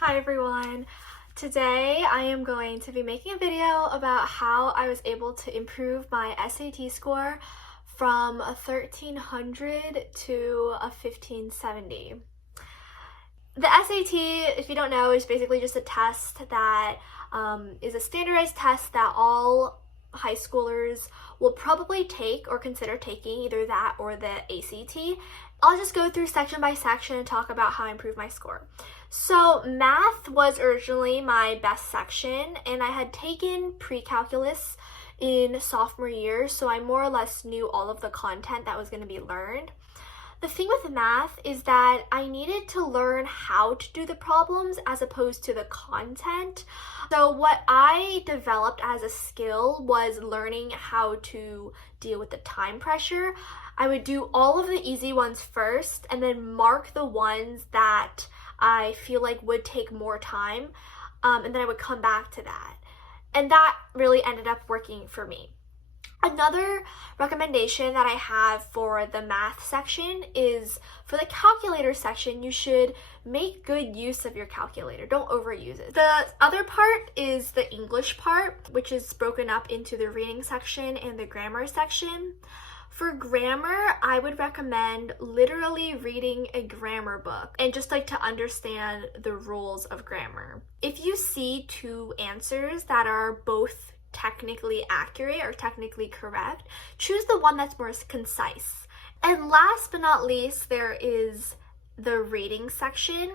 Hi everyone! Today I am going to be making a video about how I was able to improve my SAT score from a 1300 to a 1570. The SAT, if you don't know, is basically just a test that is a standardized test that all high schoolers will probably take or consider taking, either that or the ACT. I'll just go through section by section and talk about how I improved my score. So math was originally my best section, and I had taken pre-calculus in sophomore year, so I more or less knew all of the content that was going to be learned. The thing with math is that I needed to learn how to do the problems as opposed to the content. So what I developed as a skill was learning how to deal with the time pressure. I would do all of the easy ones first and then mark the ones that I feel like would take more time, and then I would come back to that. And that really ended up working for me. Another recommendation that I have for the math section is for the calculator section, you should make good use of your calculator. Don't overuse it. The other part is the English part, which is broken up into the reading section and the grammar section. For grammar, I would recommend literally reading a grammar book and just like to understand the rules of grammar. If you see two answers that are both technically accurate or technically correct, choose the one that's more concise. And last but not least, there is the reading section.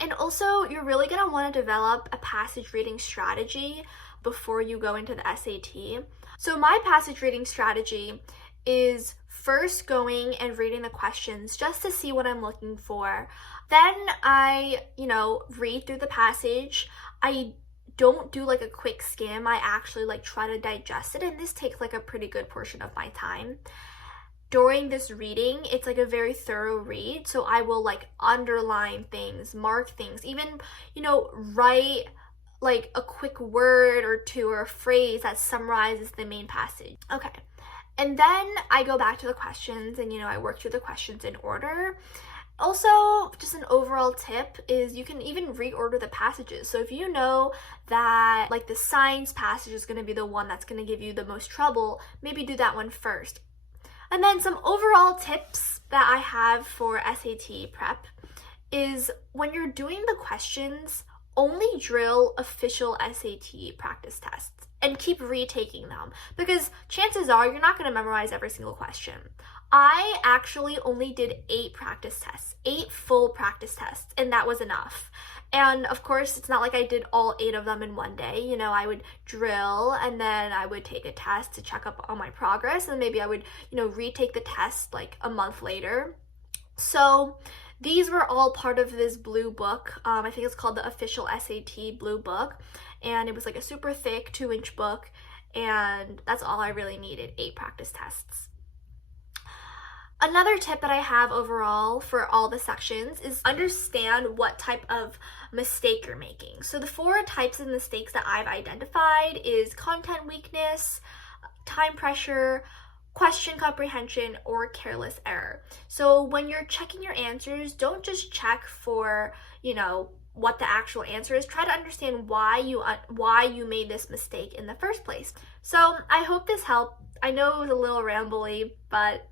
And also, you're really going to want to develop a passage reading strategy before you go into the SAT. So my passage reading strategy is first going and reading the questions just to see what I'm looking for. Then I, read through the passage. I don't do like a quick skim. I actually try to digest it, and this takes a pretty good portion of my time. During this reading, it's a very thorough read, so I will underline things, mark things, even write a quick word or two or a phrase that summarizes the main passage. Okay. And then I go back to the questions and, I work through the questions in order. Also, just an overall tip is you can even reorder the passages. So if you know that the science passage is going to be the one that's going to give you the most trouble, maybe do that one first. And then some overall tips that I have for SAT prep is when you're doing the questions, only drill official SAT practice tests and keep retaking them, because chances are you're not going to memorize every single question. I actually only did 8 practice tests, 8 full practice tests, and that was enough. And of course, it's not like I did all 8 of them in one day. I would drill and then I would take a test to check up on my progress, and maybe I would, retake the test a month later. So these were all part of this blue book. I think it's called the Official SAT Blue Book, and it was a super thick 2-inch book, and that's all I really needed, 8 practice tests. Another tip that I have overall for all the sections is understand what type of mistake you're making. So the 4 types of mistakes that I've identified is content weakness, time pressure, question comprehension, or careless error. So when you're checking your answers, don't just check for, what the actual answer is. Try to understand why you made this mistake in the first place. So I hope this helped. I know it was a little rambly, but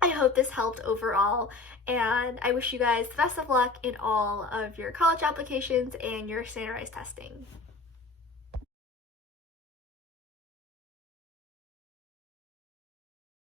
I hope this helped overall, and I wish you guys the best of luck in all of your college applications and your standardized testing.